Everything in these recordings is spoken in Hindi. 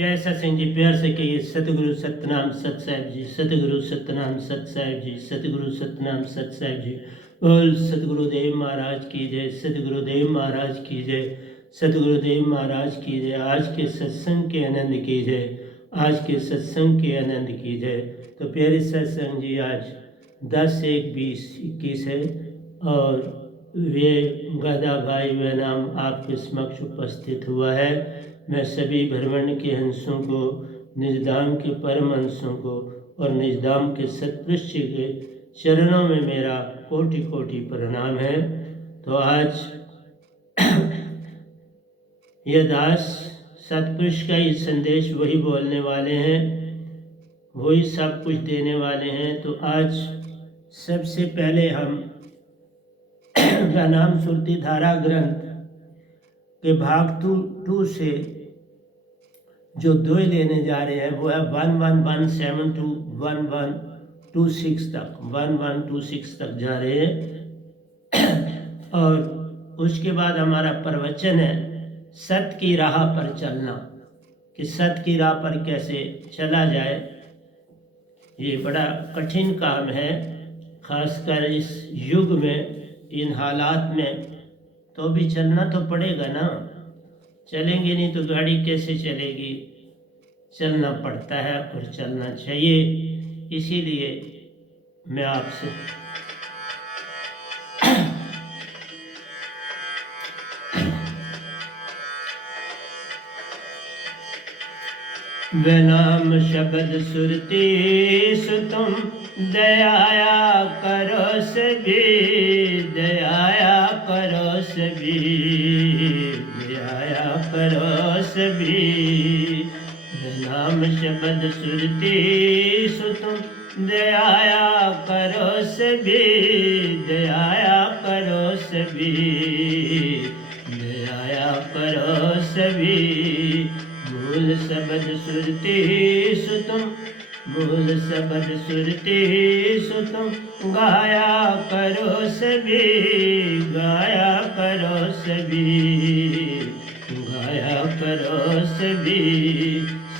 प्यारे सत्संग जी प्यार से कहिए सतगुरु सतनाम सत साहिब जी, सतगुरु सतनाम सत साहिब जी, सतगुरु सतनाम सत साहिब जी। बोल सतगुरुदेव महाराज की जय, सतगुरुदेव महाराज की जय, सतगुरुदेव महाराज की जय। आज के सत्संग के आनंद की जय, आज के सत्संग के आनंद की जय। तो प्यारे सत्संग जी आज 10-1-20-21 है और वे गदा भाई व नाम आपके समक्ष उपस्थित हुआ है। मैं सभी भ्रमण के हंसों को, निजधाम के परम हंसों को और निजधाम के सत्पुरुष के चरणों में मेरा कोटि कोटि प्रणाम है। तो आज यह दास सत्पुरुष का ही संदेश वही बोलने वाले हैं, वही सब कुछ देने वाले हैं। तो आज सबसे पहले हम का नाम सुरती धारा ग्रंथ के भाग 2 से जो 2 लेने जा रहे हैं वो है 1117 to 1126 तक, 1126 तक जा रहे हैं। और उसके बाद हमारा प्रवचन है सत्य की राह पर चलना, कि सत्य की राह पर कैसे चला जाए। ये बड़ा कठिन काम है, खासकर इस युग में, इन हालात में। तो भी चलना तो पड़ेगा ना, चलेंगे नहीं तो गाड़ी कैसे चलेगी। चलना पड़ता है और चलना चाहिए। इसीलिए मैं आपसे वे नाम शब्द सुरती सुतुम दयाया करो सभी, दयाया करो सभी, दयाया करो सभी। नाम शब्द सुरती सुतुम दयाया करो सभी, दयाया करो सभी, दयाया करो सभी। मूल शब्द सुरती सुतुम, मूल शब्द सुरती सुतुम गाया करो सभी, गाया करो सभी, गाया करो सभी।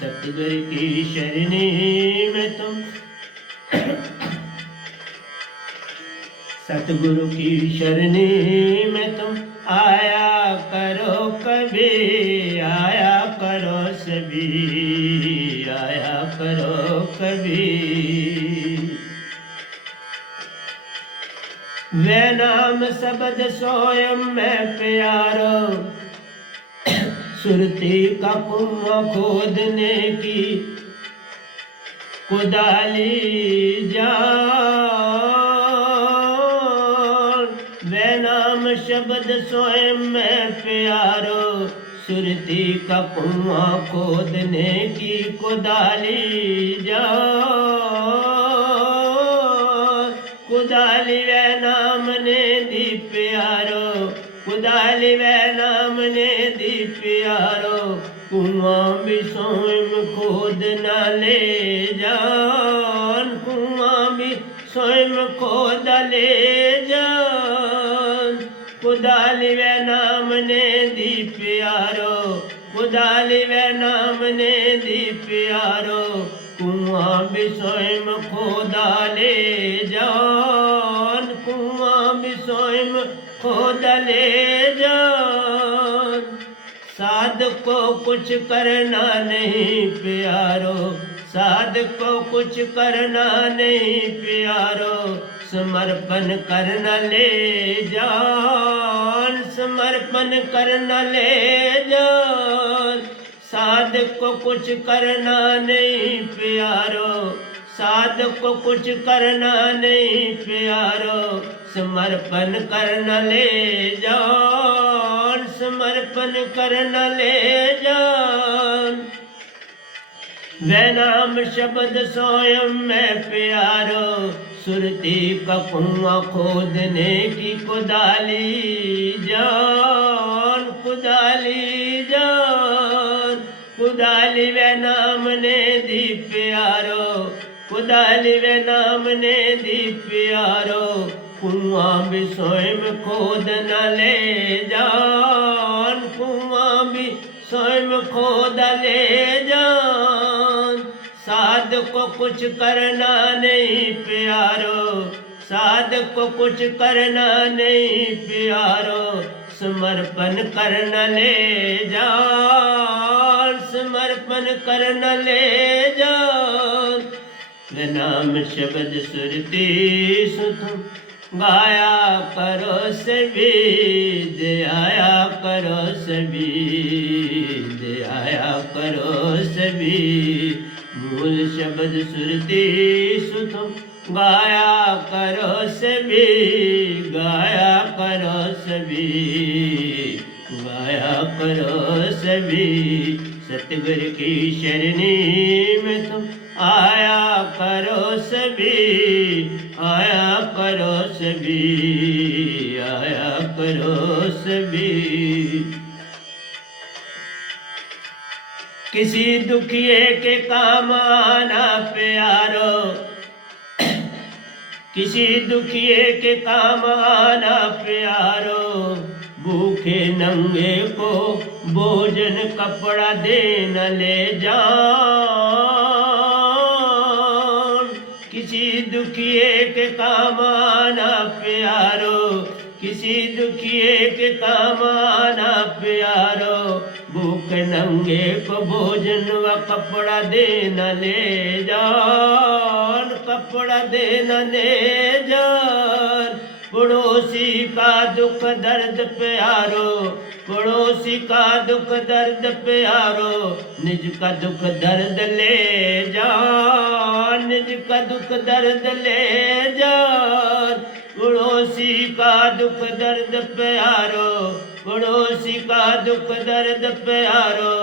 सतगुरु की शरणी में तुम, सतगुरु की शरणी में तुम आया करो कभी, आया करो सभी, आया करो कभी। वे नाम शब्द स्वयं में प्यारो, सुरती का कुआं खोदने की कुदाली जान। वे नाम शब्द स्वयं में प्यारो, सुरती का कुआं खोदने की कुदाली जान। कुदाली वे नाम ने दी प्यारो, कुदाली वे नाम ने दी प्यारो। कुआं भी स्वयं खोद न ले जान, कुआं भी स्वयं खोद ले जान। कुदाली वे नाम ने दी प्यारो, कुदाली वे नाम ने दी प्यारो। कुआं भी स्वयं खोदा ले जान, कुआं भी स्वयं खोद ले जान। साधक को कुछ करना नहीं प्यारो, साधक को कुछ करना नहीं प्यारो। समर्पण करना ले जान, समर्पण करना ले जान। साधक को कुछ करना नहीं प्यारो, साधक को कुछ करना नहीं प्यारो। समर्पण करना ले जान, समर्पण करना ले जान। वे नाम शब्द स्वयं में प्यारो, सुरती का कुआं खोदने की कुदाली जान, कुदाली जान। कुदाली वे नाम ने दी प्यारो, कुदाली वे नाम ने दी प्यारो। कुआं भी स्वयं खोद न ले जान, कुआं भी स्वयं खोद ले जान। साध को कुछ करना नहीं प्यारो, साध को कुछ करना नहीं प्यारो, समर्पण करना ले जान, समर्पण करना ले जान। नाम शब्द सुरती सुतम गाया करो सभी, दयाया करो सभी, दयाया करो सभी। मूल शब्द सुरती सुतम गाया करो सभी, गाया करो सभी, गाया करो सभी। सतगुरु की शरणी में तुम आया करो सभी, आया करो सभी, आया करो सभी। किसी दुखिए के काम आना प्यारो, किसी दुखिए के काम आना प्यारो, भूखे नंगे को भोजन कपड़ा देना ले जान। किसी दुखिए के काम आना प्यारो, किसी दुखिए के काम आना प्यारो, भूखे नंगे को भोजन व कपड़ा देना ले जान, कपड़ा देना ले जान। पड़ोसी का दुख दर्द प्यारो, पड़ोसी का दुख दर्द प्यारो, निज का दुख दर्द ले जान, निज का दुख दर्द ले जान। पड़ोसी का दुख दर्द प्यारो, पड़ोसी का दुख दर्द प्यारो,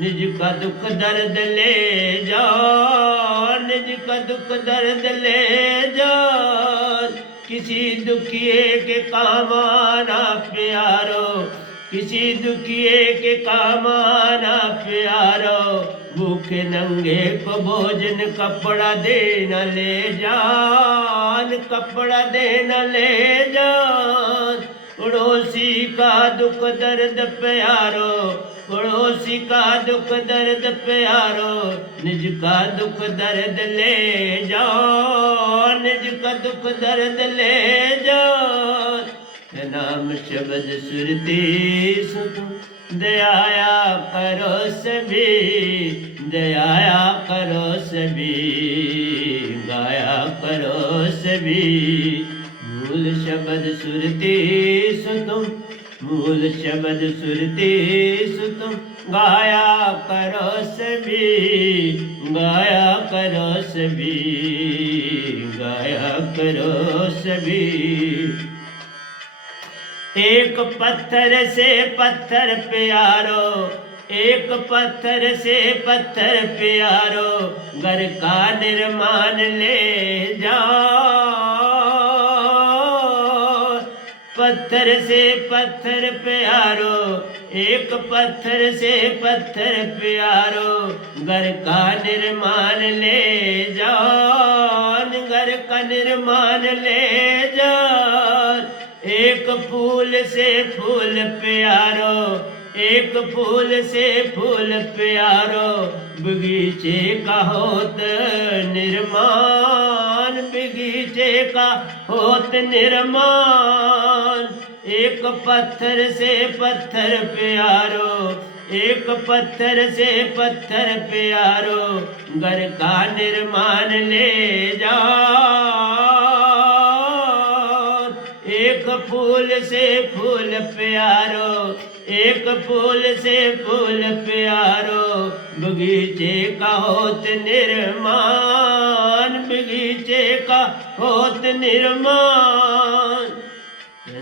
निज का दुख दर्द ले जान, निज का दुख दर्द ले जान। किसी दुखिए के काम आना प्यारो, किसी दुखिए के काम आना प्यारो, भूखे नंगे को भोजन कपड़ा देना ले जान, कपड़ा देना ले जान। पड़ोसी का दुख दर्द प्यारो, पड़ोसी का दुख दर्द प्यारो, निज का दुख दर्द ले जान, निज का दुख दर्द ले जान। नाम शब्द सुरती सुतम दयाया करो सभी, दयाया करो सभी, गाया करो सभी। मूल शब्द सुरती सुतम, मूल शब्द सुरती सुतम गाया करो सभी, गाया करो सभी, गाया करो सभी। एक पत्थर से पत्थर प्यारो, एक पत्थर से पत्थर प्यारो, घर का निर्माण ले जाओ। पत्थर से पत्थर प्यारो, एक पत्थर से पत्थर प्यारो, घर का निर्माण ले जाओ, घर का निर्माण ले जाओ। एक फूल से फूल प्यारो, एक फूल से फूल प्यारो, बगीचे का होत निर्माण, बगीचे का होत निर्माण। एक पत्थर से पत्थर प्यारो, एक पत्थर से पत्थर प्यारो, घर का निर्माण ले जाओ। एक फूल से फूल प्यारो, एक फूल से फूल प्यारो, बगीचे का होत निर्माण, बगीचे का होत निर्माण।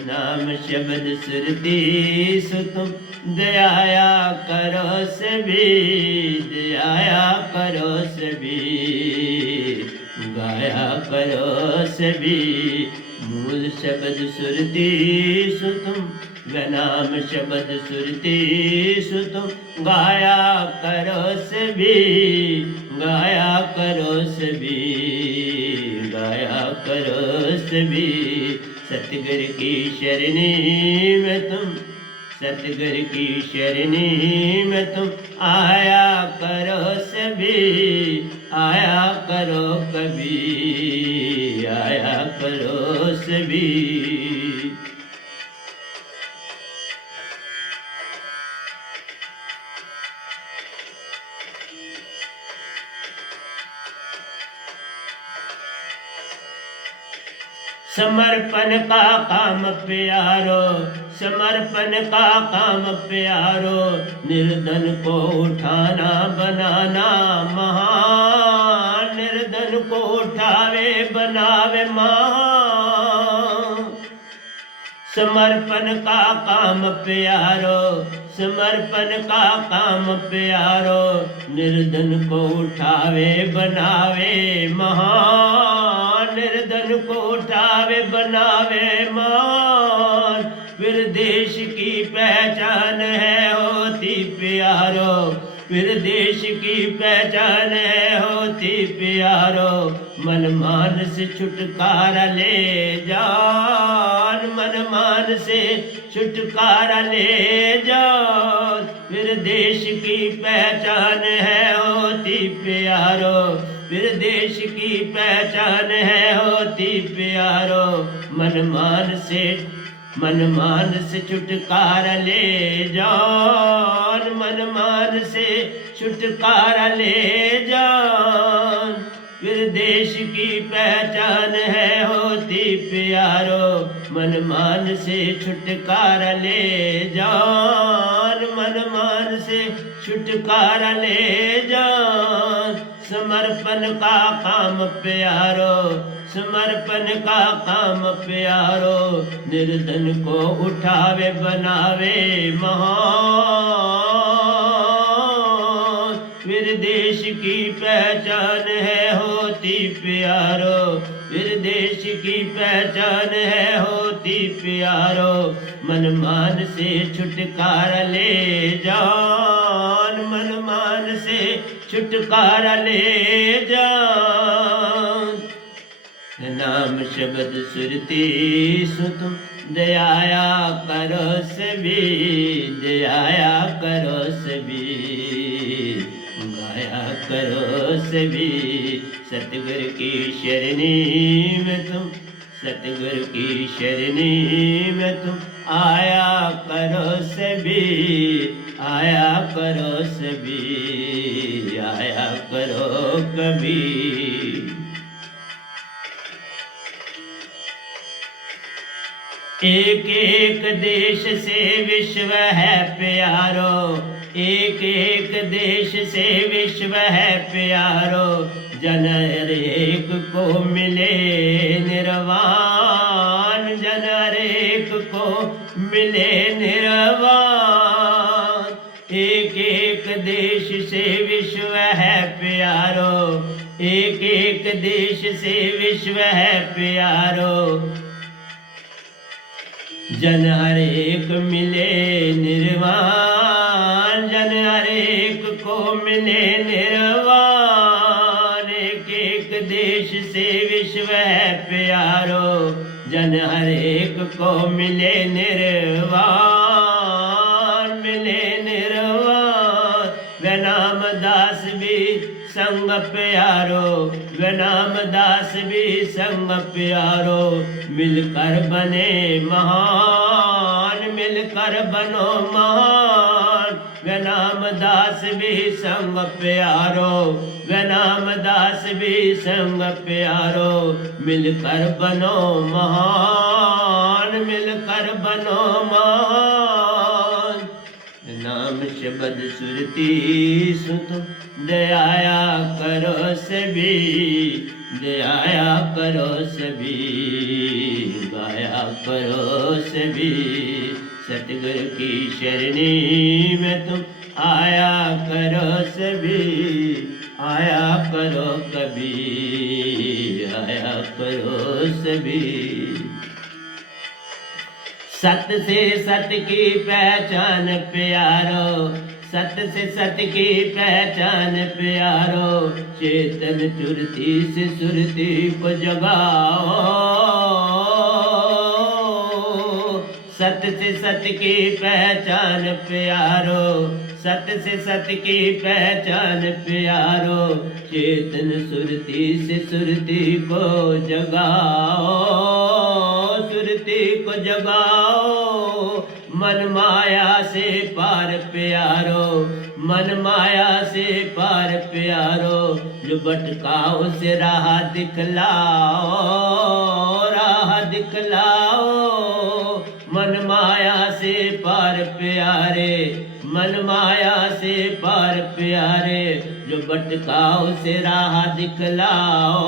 नाम शब्द सुरती सुतम दयाया करो सभी, दयाया करो सभी, गाया करो सभी। मूल शब्द सुरती सुतम, नाम शब्द सुरती सुतम गाया करो सभी, गाया करो सभी, गाया करो सभी। सतगुरु की शरणी में तुम, सतगुरु की शरणी में तुम आया करो सभी। सभी, आया करो कभी, आया करो सभी। समर्पण का काम प्यारो, समर्पण का काम प्यारो, निर्धन को उठाना बनाना महान, निर्धन को उठावे बनावे महान। समर्पण का काम प्यारो, समर्पण का काम प्यारो, निर्धन को उठावे बनावे महान, निर्धन को उठावे बनावे महान। फिर देश की पहचान है होती प्यारो, फिर देश की पहचान है होती प्यारो, मन मान से छुटकारा ले जान, मन मान से छुटकारा ले जान। फिर देश की पहचान है होती प्यारो, फिर देश की पहचान है होती प्यारो, मन मान से छुटकारा ले जान, मन मान से छुटकारा ले जान। फिर देश की पहचान है होती प्यारो, मन मान से छुटकारा ले जान, मन मान से छुटकारा ले जान। समर्पण का काम प्यारो, समर्पण का काम प्यारो, निर्धन को उठावे बनावे महान। फिर देश की पहचान है होती प्यारो, फिर देश की पहचान है होती प्यारो, मन मान से छुटकारा ले जान, मन मान से छुटकारा ले जान। नाम शब्द सुरती सुतुम, दयाया करो सभी, दयाया करो सभी, गाया करो सभी। सतगुरु की शरणी में तुम, सतगुरु की शरणी में तुम आया करो सभी, आया करो सभी, आया करो कभी। एक एक देश से विश्व है प्यारो, एक एक देश से विश्व है प्यारो, जन हर एक को मिले निर्वाण, जन हर एक को मिले निर्वाण। एक एक देश से विश्व है प्यारो, एक एक देश से विश्व है प्यारो, जन हर एक मिले निर्वाण, जन हर एक को मिले निर्वाण। एक एक देश से विश्व है प्यारो, जन हर एक को मिले निर्वाण, मिले निर्वाण। वे नाम दास भी संग प्यारो, वे नाम दास भी संग प्यारो, मिलकर बने महान, मिलकर बनो महान। वे नाम दास भी संग प्यारो, वे नाम दास भी संग प्यारो, मिलकर बनो महान, मिलकर बनो महान। नाम शब्द सुरती सुत, दयाया करो सभी, दयाया करो सभी, गाया करो सभी। सतगुरु की शरणी में तुम आया करो सभी, आया करो कभी, आया करो सभी। सत्य से सत्य की पहचान प्यारो, सत्य से सत्य की पहचान प्यारो, चेतन चुरती से सुरती को जगाओ। सत्य से सत्य की पहचान प्यारो, सत से सत की पहचान प्यारो, चेतन सुरती से सुरती को जगाओ, सुरती को जगाओ। मन माया से पार प्यारो, मन माया से पार प्यारो, जो भटका उसे राह दिखलाओ, राह दिखलाओ। मन माया से पार प्यारे, मन माया से पार प्यारे, जो भटका उसे राह दिखलाओ,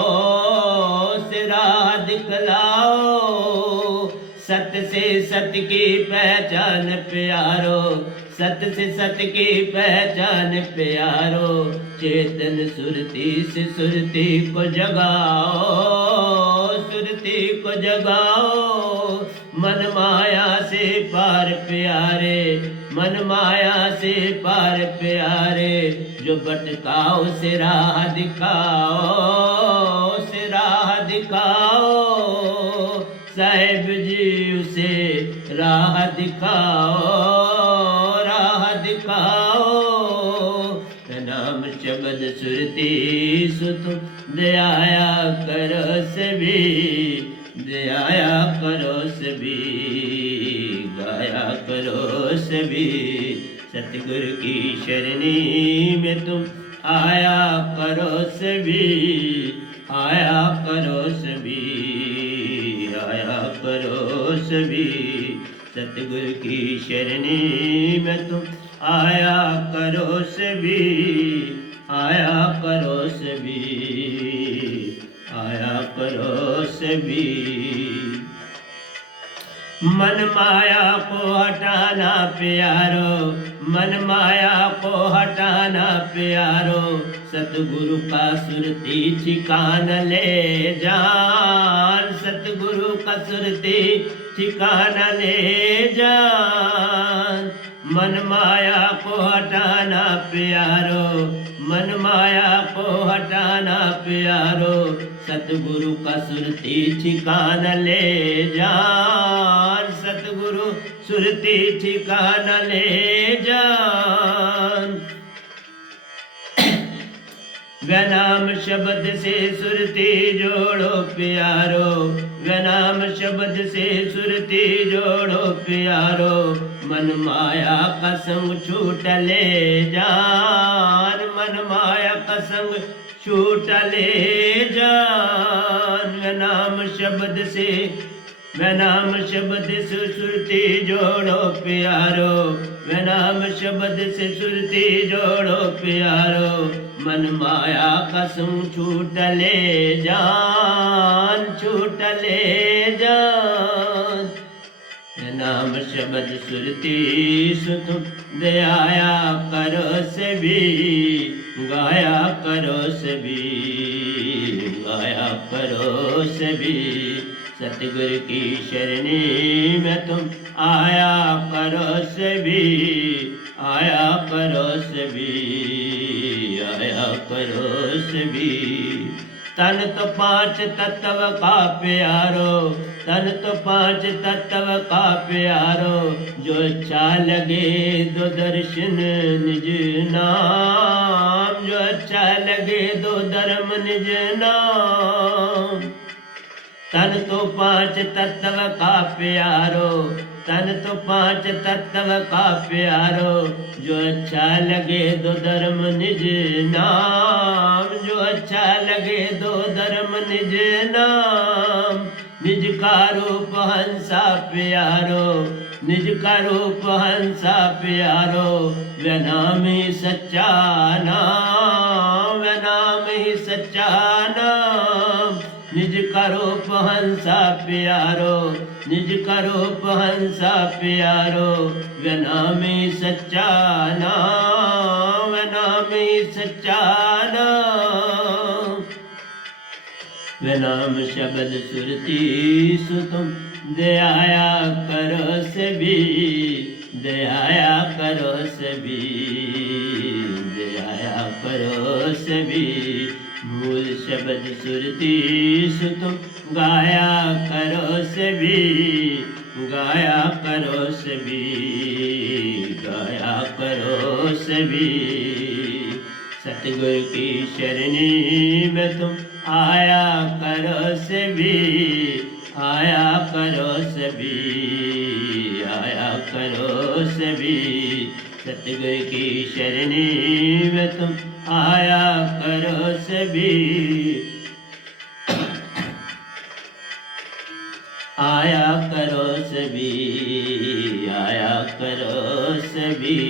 उसे राह दिखलाओ। सत से सत की पहचान प्यारो, सत से सत की पहचान प्यारो, चेतन सुरती से सुरती को जगाओ, सुरती को जगाओ। मन माया से पार प्यारे, मन माया से पार प्यारे, जो भटका उसे राह दिखाओ, उसे राह दिखाओ। साहिब जी उसे राह दिखाओ, राह दिखाओ। नाम शब्द सुरती सुत दयाया करो सभी, दयाया करो सभी, गाया करो सभी। सतगुरु की शरणी में तुम आया करो सभी, आया करो सभी, आया करो सभी। सतगुरु की शरणी में तुम आया करो सभी, आया करो सभी, आया करो सभी। मन माया को हटाना प्यारो, मन माया को हटाना प्यारो, सतगुरु का सुरती ठिकान ले जान, सतगुरु का सुरती ठिकान ले जान। मन माया को हटाना प्यारो, मन माया को हटाना प्यारो, सतगुरु का सुरती ठिकान ले जान, सतगुरु सुरती ठिकान ले जान। व्यनाम शब्द से सुरती जोड़ो प्यारो, व्यनाम शब्द से सुरती जोड़ो प्यारो, मन माया का संग छूट ले जान, मन माया का संग छूट ले जान। व्यनाम शब्द से, व्यनाम शब्द से सुरती जोड़ो प्यारो, व्यनाम शब्द से सुरती जोड़ो प्यारो, मन माया का संग छूट ले जान, छूट ले जान। नाम शब्द सुरती सुत दयाया करो सभी, गाया करो सभी, गाया करो सभी। सतगुरु की शरणी में तुम आया करो सभी, आया करो सभी, आया करो सभी। तन तो पांच तत्व का प्यारो, तन तो पांच तत्व का प्यारो, जो अच्छा लगे दो दर्शन निज नाम, जो अच्छा लगे दो धर्म निज नाम। तन तो पांच तत्व का प्यारो, तन तो पांच तत्व का प्यारो, जो अच्छा लगे दो धर्म निज नाम, जो अच्छा लगे दो धर्म निज नाम। निज का रूप हंसा प्यारो, निज का रूप हंसा प्यारो, वे नाम ही सच्चा नाम, वे नाम ही सच्चा नाम। निज का रूप हंसा प्यारो, निज का रूप हंसा प्यारो, वे नाम ही सच्चा नाम, वे नाम ही सच्चा नाम। वे नाम शब्द सुरती सुतुम दयाया करो सभी, दयाया करो सभी, दयाया करो सभी। मूल शब्द सुरती सुतुम गाया करो सभी, गाया करो सभी, गाया करो सभी। सभी। सतगुरु की शरणी में तुम आया करो सभी, आया करो सभी, आया करो सभी। सतगुरु की शरणी में तुम आया करो सभी, आया करो सभी, आया करो सभी।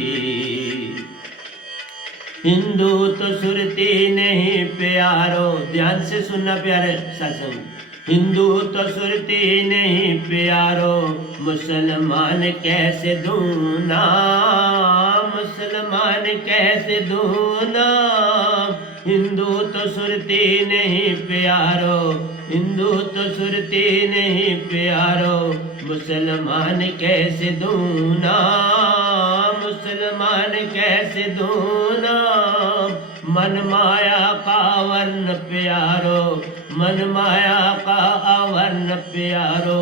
हिंदू तो सुरती नहीं प्यारो, ध्यान से सुनना प्यारे सत्संग। हिंदू तो सुरती नहीं प्यारो, मुसलमान कैसे दूँ नाम, मुसलमान कैसे दूँ नाम। हिंदू तो सुरती नहीं प्यारो, हिंदू तो सुरती नहीं प्यारो, मुसलमान कैसे दूँ नाम, मुसलमान कैसे दूँ नाम। मन माया का वर्ण प्यारो, मन माया का आवरण प्यारो,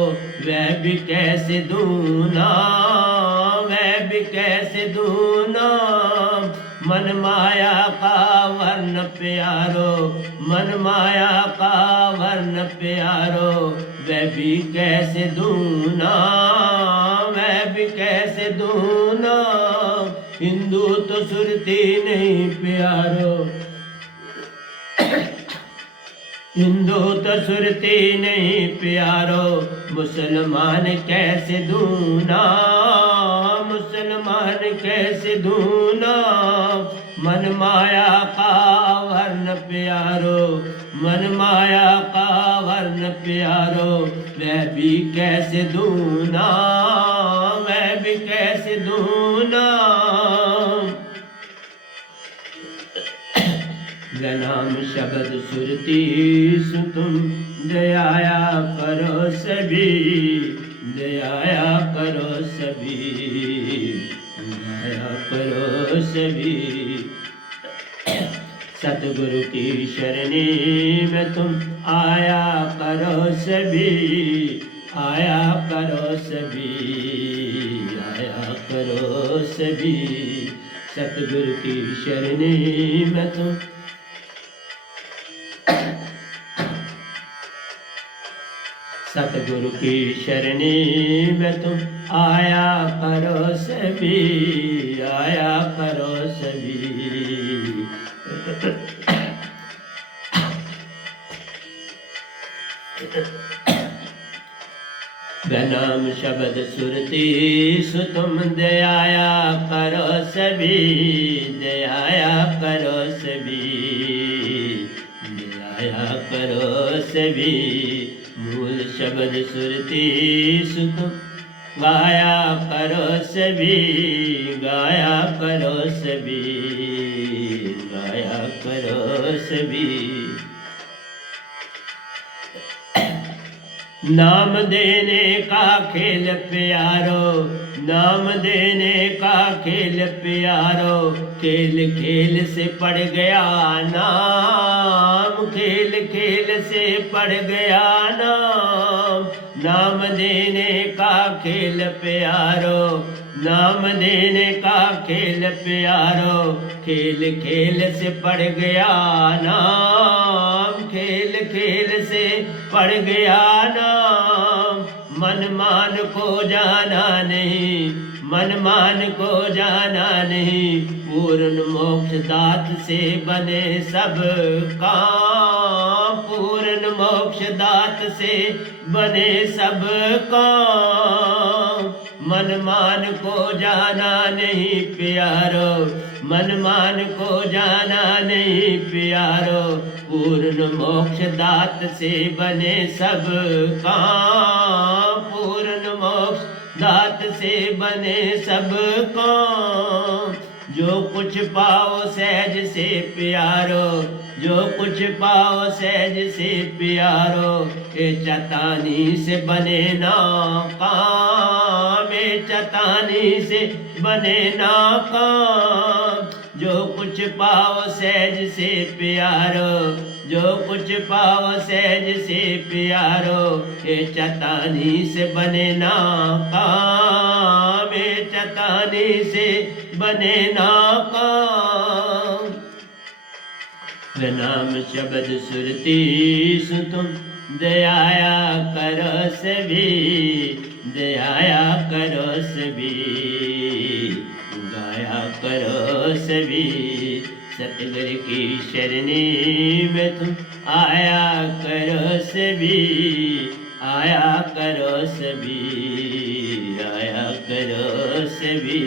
वह भी कैसे दूँ नाम, वह भी कैसे दूँ नाम। मन माया का वर्ण प्यारो, मन माया का वर्ण प्यारो, वह भी कैसे दूँ नाम, वह भी कैसे दूँ नाम। हिंदू तो सुरती नहीं प्यारो, हिंदू तो सुरती नहीं प्यारो, मुसलमान कैसे दूँ नाम, मुसलमान कैसे दूँ नाम। मन माया का वर्ण प्यारो, मन माया का वर्ण प्यारो, वह भी कैसे दूँ नाम, वह भी कैसे दूँ नाम। नाम शब्द सुरती सु तुम दयाया करो सभी, दयाया करो सभी, दया करो सभी। सतगुरु की शरणी में तुम आया करो सभी, आया करो सभी, आया करो सभी। सतगुरु की शरणी में तुम सतगुरु की शरणी में तुम आया करो सभी, आया करो सभी। नाम शब्द सुरती सु तुम दयाया करो सभी, दयाया करो सभी, दयाया करो सभी। मूल शब्द सुरती सु तुम गाया करो सभी, गाया करो सभी, गाया करो सभी। नाम देने का खेल प्यारो, नाम देने का खेल प्यारो, खेल खेल से पड़ गया नाम, खेल खेल से पड़ गया नाम। नाम देने का खेल प्यारो, नाम देने का खेल प्यारो, खेल खेल से पड़ गया नाम, खेल खेल से पड़ गया नाम। मन मान को जाना नहीं, मन मान को जाना नहीं, पूर्ण मोक्ष दात से बने सब काम, पूर्ण मोक्ष दात से बने सब काम। मन मान को जाना नहीं प्यारो, मन मान को जाना नहीं प्यारो, पूर्ण मोक्ष दात से बने सब काम, पूर्ण मोक्ष दात से बने सब काम। जो कुछ पाओ सहज से प्यारो, जो कुछ पाओ सहज से प्यारो, ये चतानी से बने ना काम, ये चतानी से बने ना काम। जो कुछ पाओ सहज से प्यारो, जो कुछ पाओ सहज से प्यारो, ये चतानी से बने ना काम, ये चतानी से बने ना काम। वे नाम शब्द सुरती सु तुम दयाया करो सभी, दयाया करो सभी, गाया करो सभी। सतगुरु की शरणी में तुम आया करो सभी, आया करो सभी, आया करो सभी।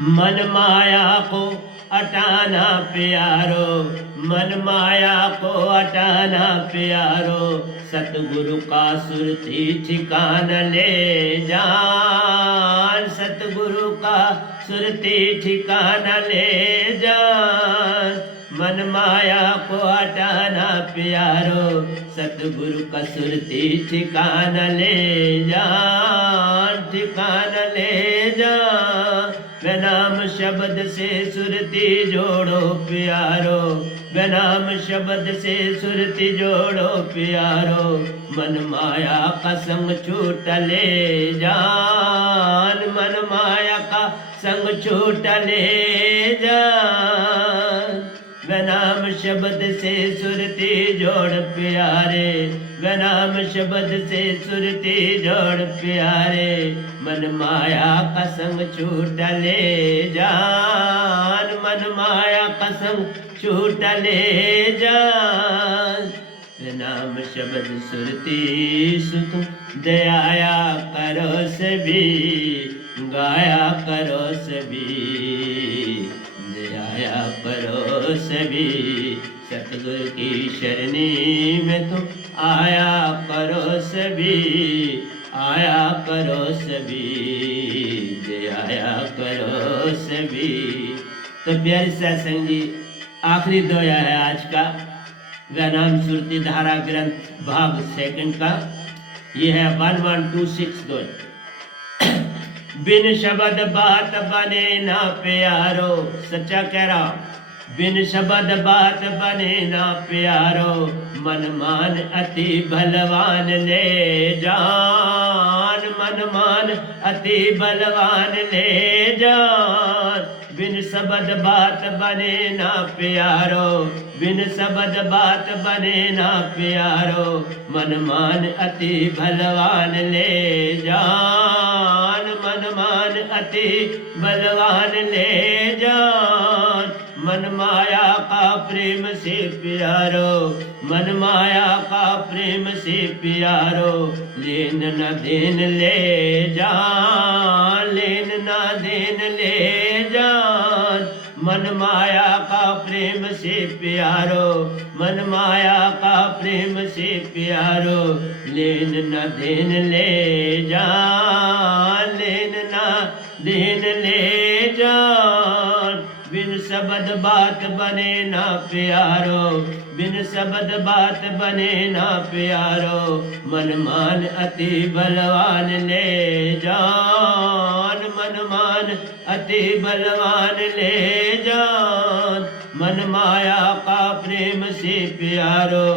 मन माया को हटाना प्यारो, मन माया को हटाना प्यारो, सतगुरु का सुरती ठिकाना ले जान, सतगुरु का सुरती ठिकाना ले जान। मन माया को हटाना प्यारो, सतगुरु का सुरती ठिकाना ले जान, ठिकाना ले जान। वे नाम शब्द से सुरती जोड़ो प्यारो, वे नाम शब्द से सुरती जोड़ो प्यारो, मन माया का संग छूट ले जान, मन माया का संग छूट ले जान। वे नाम शब्द से सुरती जोड़ प्यारे, वे नाम शब्द से सुरती जोड़ प्यारे, मन माया का संग छूट ले जान, मन माया का संग छूट ले जान। वे नाम शब्द सुरती सुत दयाया करो सभी, गाया करो सभी, दयाया करो सभी। सतगुरु की शरणी में तुम आया करो सभी, आया करो सभी, दयाया करो सभी। तो प्यारे सत्संग जी, आखिरी दोया है आज का, वह नाम सुरती धारा ग्रंथ भाग सेकंड का। ये है 1126 दो। बिन शब्द बात बने ना प्यारो, सच्चा कह रहा, बिन शब्द बात बने ना प्यारो, मन मान अति बलवान ले जान, मन मान अति बलवान ले जान। बिन शब्द बात बने ना प्यारो, बिन शब्द बात बने ना प्यारो, मन मान अति बलवान ले जान, मन मान अति बलवान ले जान। मन माया का प्रेम से प्यारो, मन माया का प्रेम से प्यारो, लेन न देन ले जान, लेन न देन ले जान। मन माया का प्रेम से प्यारो, मन माया का प्रेम से प्यारो, लेन न देन ले जान, लेन न देन ले जान। बिन शब्द बात बने ना प्यारो, बिन शब्द बात बने ना प्यारो, मन मान अति बलवान ले जान, मन मान अति बलवान ले जान। मन माया का प्रेम से प्यारो,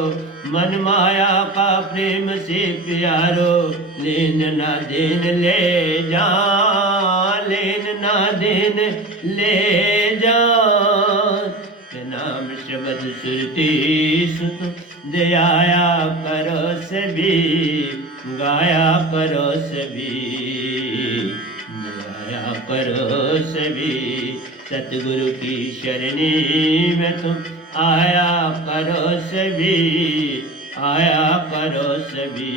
मन माया का प्रेम से प्यारो, लेन ना देन ले जान, लेन ना देन ले जान। नाम शब्द सुरती सुत दयाया करो सभी, गाया करो सभी, दयाया करो सभी। सतगुरु की शरणी में तुम आया करो सभी, आया करो सभी,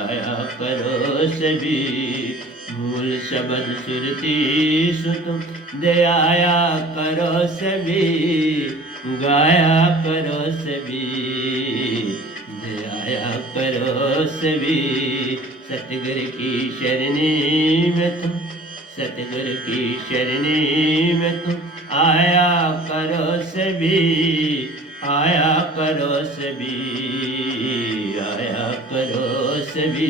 आया करो सभी। मूल शब्द सुरती सुत दयाया करो सभी, गाया करो सभी, दयाया करो सभी। सतगुरु की शरणी में तुम, सतगुरु की शरणी में तुम आया करो सभी, आया करो सभी। आया करो सभी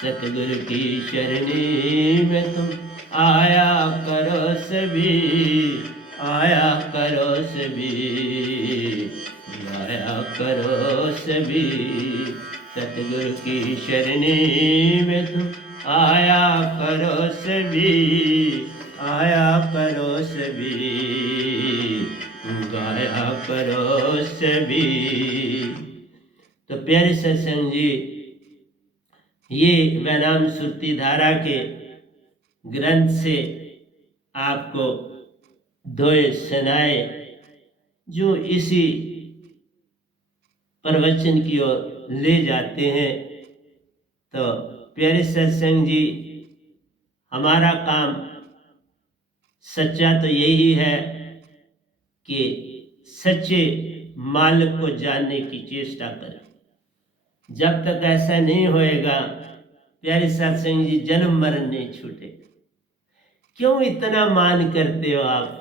सतगुरु की शरणी में तुम आया करो सभी, आया करो सभी, आया करो सभी सतगुरु की शरणी में तुम आया करो सभी, आया करो सभी, गाया करो सभी। तो प्यारे सत्संग जी, ये वैनाम सुरती धारा के ग्रंथ से आपको दोए सुनाए जो इसी प्रवचन की ओर ले जाते हैं। तो प्यारे सत्संग जी, हमारा काम सच्चा तो यही है कि सच्चे मालिक को जानने की चेष्टा करें। जब तक ऐसा नहीं होएगा प्यारे सत्संग जी, जन्म मरण नहीं छूटेगा। क्यों इतना मान करते हो आप?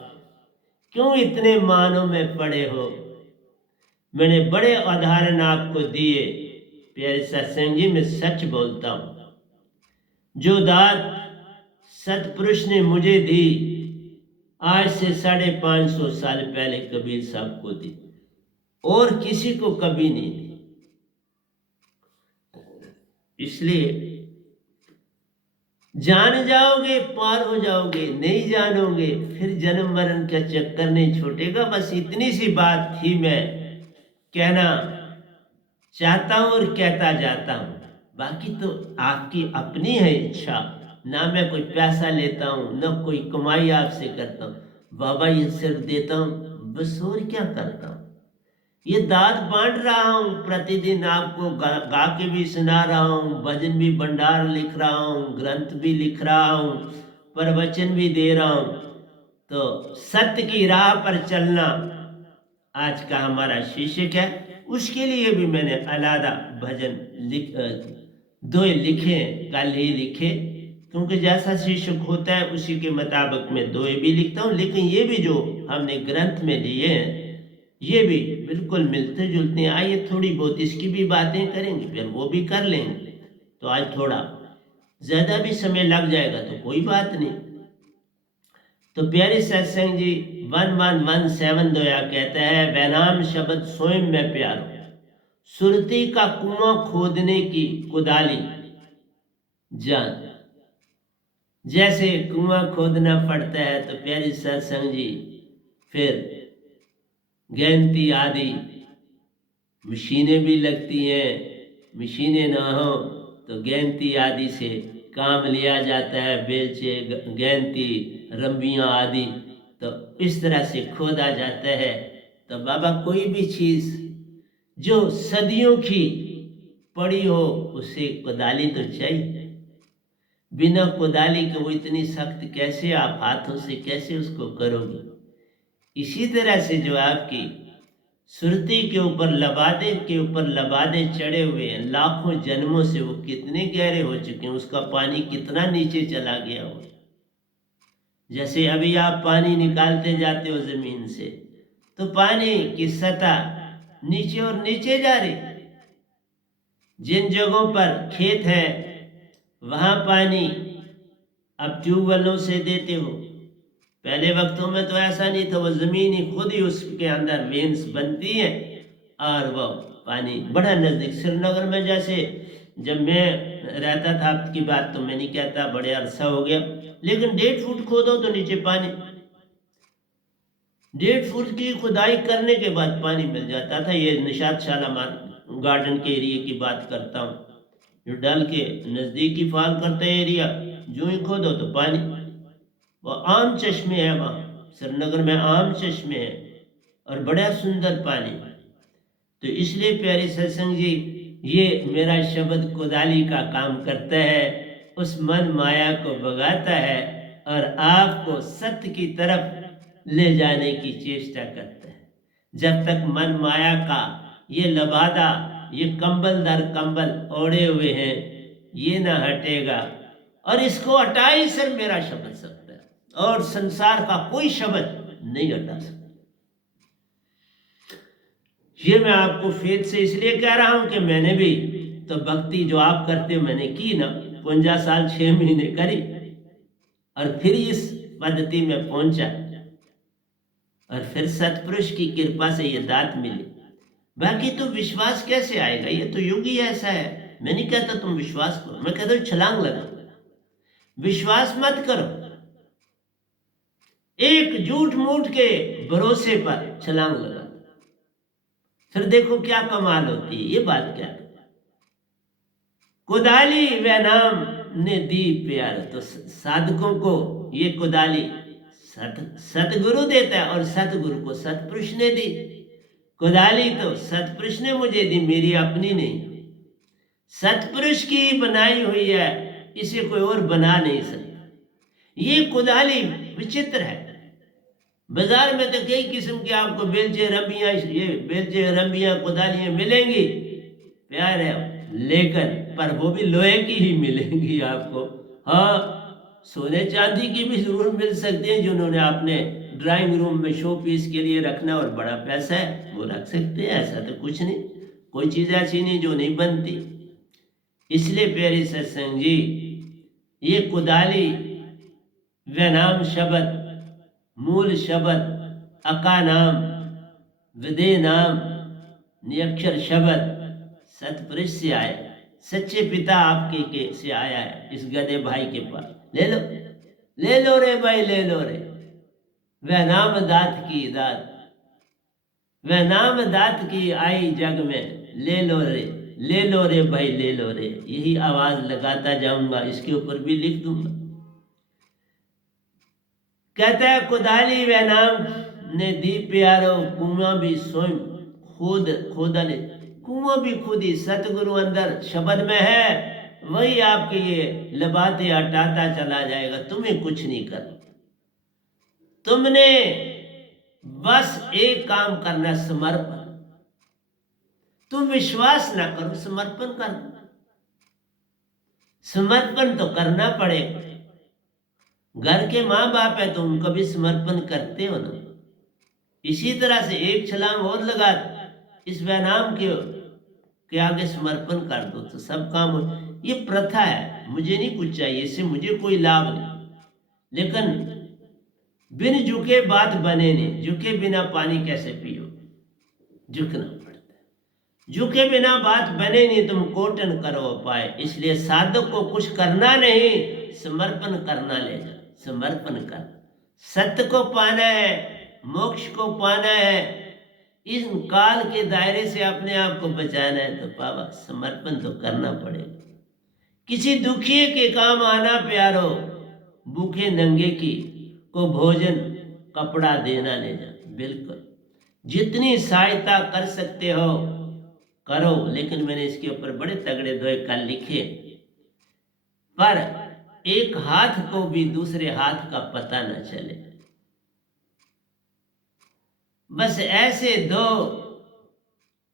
क्यों इतने मानों में पड़े हो? मैंने बड़े उदाहरण आपको दिए प्यारे सत्संग जी, मैं सच बोलता हूँ। जो दात सतपुरुष ने मुझे दी आज से 550 साल पहले कबीर साहब को दी, और किसी को कभी नहीं दी। इसलिए जान जाओगे पार हो जाओगे, नहीं जानोगे फिर जन्म मरण का चक्कर नहीं छूटेगा। बस इतनी सी बात थी मैं कहना चाहता हूं और कहता जाता हूं। बाकी तो आपकी अपनी है इच्छा। ना मैं कोई पैसा लेता हूं, ना कोई कमाई आपसे करता हूं। बाबा ये सिर्फ देता हूं, बस और क्या करता हूं। ये दाद बांट रहा हूं, प्रतिदिन आपको गा के भी सुना रहा हूं, भजन भी भंडार लिख रहा हूं, ग्रंथ भी लिख रहा हूं, प्रवचन भी दे रहा हूं। तो सत्य की राह पर चलना आज का हमारा शीर्षक है। उसके लिए भी मैंने अलादा भजन दो लिखे, कल ही लिखे, क्योंकि जैसा शीर्षक होता है उसी के मुताबिक मैं दो भी लिखता हूँ। लेकिन ये भी जो हमने ग्रंथ में लिए हैं ये भी बिल्कुल मिलते जुलते हैं। आइए थोड़ी बहुत इसकी भी बातें करेंगे, फिर वो भी कर लेंगे। तो आज थोड़ा ज़्यादा भी समय लग जाएगा तो कोई बात नहीं। तो प्यारे सत्संग जी, 1117 दोया कहता है, वैनाम शब्द स्वयं में प्यारो, सुरती का कुआं खोदने की कुदाली जान। जैसे कुआं खोदना पड़ता है तो प्यारे सत्संग जी फिर गैंती आदि मशीनें भी लगती हैं। मशीनें ना हो तो गैंती आदि से काम लिया जाता है, बेलचे, गैंती, रंबियाँ आदि। तो इस तरह से खोदा जाता है। तो बाबा कोई भी चीज़ जो सदियों की पड़ी हो उसे कुदाली तो चाहिए। बिना कुदाली के वो इतनी सख्त कैसे आप हाथों से कैसे उसको करोगे। इसी तरह से जो आपकी सुरती के ऊपर लबादे चढ़े हुए हैं, लाखों जन्मों से वो कितने गहरे हो चुके हैं, उसका पानी कितना नीचे चला गया हो। जैसे अभी आप पानी निकालते जाते हो जमीन से तो पानी की सतह नीचे और नीचे जा रही। जिन जगहों पर खेत है वहां पानी अब ट्यूबवेलों से देते हो। पहले वक्तों में तो ऐसा नहीं था, वो जमीन ही खुद ही उसके अंदर वेन्स बनती हैं और वो पानी बड़ा नज़दीक। श्रीनगर में जैसे जब मैं रहता था, आपकी बात तो मैं नहीं कहता, बड़े अरसा हो गया, लेकिन 1.5 फुट खोदो तो नीचे पानी। 1.5 फुट की खुदाई करने के बाद पानी मिल जाता था। ये निशात शालामार गार्डन के एरिया की बात करता हूँ, जो डल के नज़दीकी फाल करते एरिया, जो ही खोदो तो पानी। वो आम चश्मे हैं वहाँ श्रीनगर में, आम चश्मे हैं और बड़ा सुंदर पानी। तो इसलिए प्यारे सत्संग जी, ये मेरा शब्द कुदाली का काम करता है, उस मन माया को भगाता है और आपको सत्य की तरफ ले जाने की चेष्टा करता है। जब तक मन माया का ये लबादा, ये कंबल दर कंबल ओढ़े हुए हैं, ये ना हटेगा। और इसको हटा ही सिर्फ मेरा शब्द सकता है, और संसार का कोई शब्द नहीं हटा सकता। ये मैं आपको फेथ से इसलिए कह रहा हूं कि मैंने भी तो भक्ति जो आप करते हो मैंने की ना, 52 साल 6 महीने करी और फिर इस पद्धति में पहुंचा और फिर सतपुरुष की कृपा से ये दात मिली। बाकी तो विश्वास कैसे आएगा, ये तो युग ही ऐसा है। मैं नहीं कहता तुम विश्वास करो, मैं कहता हूं छलांग लगाओ। विश्वास मत करो, एक झूठ मूठ के भरोसे पर छलांग लगा, फिर देखो क्या कमाल होती है। ये बात क्या है, कुदाली व नाम ने दी प्यार। तो साधकों को ये कुदाली सतगुरु देता है और सतगुरु को सतपुरुष ने दी। कुदाली तो सतपुरुष ने मुझे दी, मेरी अपनी नहीं, सतपुरुष की बनाई हुई है, इसे कोई और बना नहीं सकता। ये कुदाली विचित्र है। बाजार में तो कई किस्म की आपको बेलचे रंबियां, ये बेलचे रंबियां कुदालियां मिलेंगी, प्यार है लेकर, पर वो भी लोहे की ही मिलेंगी आपको। हाँ, सोने चांदी की भी जरूर मिल सकती है, जिन्होंने अपने ड्राइंग रूम में शो पीस के लिए रखना और बड़ा पैसा है वो रख सकते हैं, ऐसा तो कुछ नहीं, कोई चीज़ ऐसी नहीं जो नहीं बनती। इसलिए प्यारे सत्संग जी, ये कुदाली व नाम शब्द, मूल शब्द अका नाम, विदे नाम, नियक्षर शब्द सतपुरुष से आया, सच्चे पिता आपके के से आया है इस गधे भाई के पास। ले लो रे भाई, ले लो रे, वह नाम दात की दात, वह नाम दात की आई जग में, ले लो रे, ले लो रे भाई, ले लो रे। यही आवाज लगाता जाऊंगा, इसके ऊपर भी लिख दूंगा। कहता है कुदाली व नाम ने दी प्यारो, कुआं भी स्वयं खुद खोदले, कुआं भी खुद ही सतगुरु अंदर शब्द में है, वही आपके ये लबाते हटाता चला जाएगा, तुम्हें कुछ नहीं करना। तुमने बस एक काम करना, समर्पण। तुम विश्वास ना करो, समर्पण करना, समर्पण तो करना पड़ेगा। घर के माँ बाप है तो उनको भी समर्पण करते हो ना। इसी तरह से एक छलांग और लगा इस वैनाम के आगे समर्पण कर दो तो सब काम हो। ये प्रथा है, मुझे नहीं कुछ चाहिए, इससे मुझे कोई लाभ नहीं, लेकिन बिन झुके बात बने नहीं, झुके बिना पानी कैसे पियो, झुकना पड़ता है, झुके बिना बात बने नहीं, तुम कोटन करो पाए। इसलिए साधक को कुछ करना नहीं, समर्पण करना, ले जा समर्पण कर। सत्य को पाना है, मोक्ष को पाना है, इस काल के दायरे से अपने आप को बचाना है तो बाबा समर्पण तो करना पड़ेगा। किसी दुखी के काम आना प्यारो, भूखे नंगे की को भोजन कपड़ा देना ले जा। बिल्कुल, जितनी सहायता कर सकते हो करो, लेकिन मैंने इसके ऊपर बड़े तगड़े 2 कल लिखे, पर एक हाथ को भी दूसरे हाथ का पता न चले, बस ऐसे दो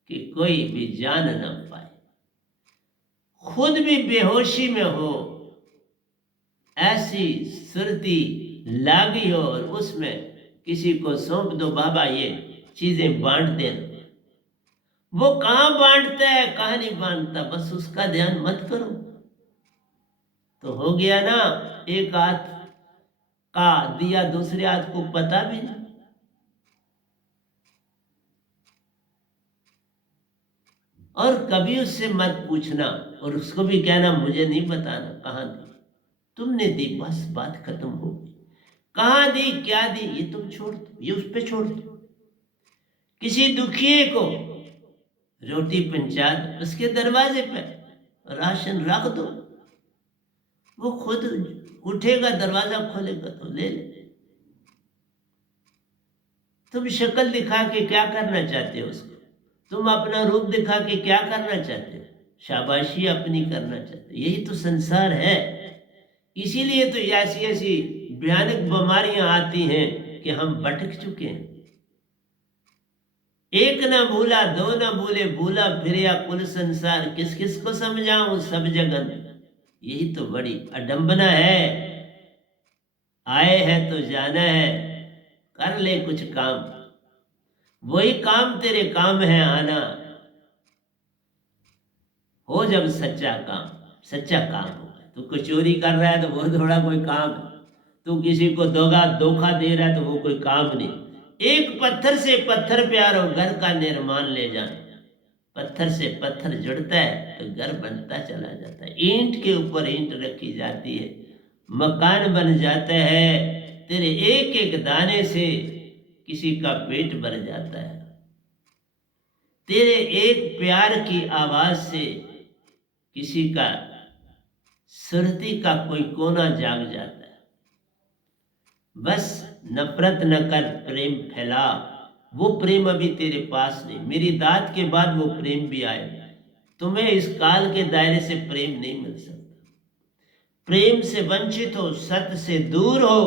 कि कोई भी जान न पाए, खुद भी बेहोशी में हो, ऐसी सुरती लागी हो और उसमें किसी को सौंप दो, बाबा ये चीजें बांट देना। वो कहां बांटता है कहां नहीं बांटता, बस उसका ध्यान मत करो तो हो गया ना। एक हाथ का दिया दूसरे हाथ को पता भी नहीं। और कभी उससे मत पूछना और उसको भी कहना मुझे नहीं बताना कहां दी, तुमने दी बस बात खत्म हो गई। कहां दी क्या दी ये तुम छोड़ दो, ये उस पे छोड़ दो। किसी दुखिए को रोटी पहुंचा दो, उसके दरवाजे पर राशन रख दो, वो खुद उठेगा दरवाजा खोलेगा तो ले ले। तुम शक्ल दिखा के क्या करना चाहते हो उसको, तुम अपना रूप दिखा के क्या करना चाहते हो, शाबाशी अपनी करना चाहते हो, यही तो संसार है। इसीलिए तो ऐसी ऐसी भयानक बीमारियां आती हैं कि हम भटक चुके हैं। एक न भूला दो न भूले, भूला फिर कुल संसार, किस किस को समझाऊं सब जगत, यही तो बड़ी अडंबना है। आए हैं तो जाना है, कर ले कुछ काम, वही काम तेरे काम है आना, हो जब सच्चा काम, सच्चा काम होगा। तू कोई चोरी कर रहा है तो वो थोड़ा कोई काम है, तू किसी को धोखा दे रहा है तो वो कोई काम नहीं। एक पत्थर से पत्थर प्यार हो घर का निर्माण ले जाना। पत्थर से पत्थर जुड़ता है तो घर बनता चला जाता है, ईंट के ऊपर ईंट रखी जाती है, मकान बन जाता है। तेरे एक एक दाने से किसी का पेट भर जाता है, तेरे एक प्यार की आवाज से किसी का सुरती का कोई कोना जाग जाता है। बस नफरत न कर, प्रेम फैला। वो प्रेम अभी तेरे पास नहीं, मेरी दात के बाद वो प्रेम भी आए। तुम्हें इस काल के दायरे से प्रेम नहीं मिल सकता। प्रेम से वंचित हो, सत्य से दूर हो,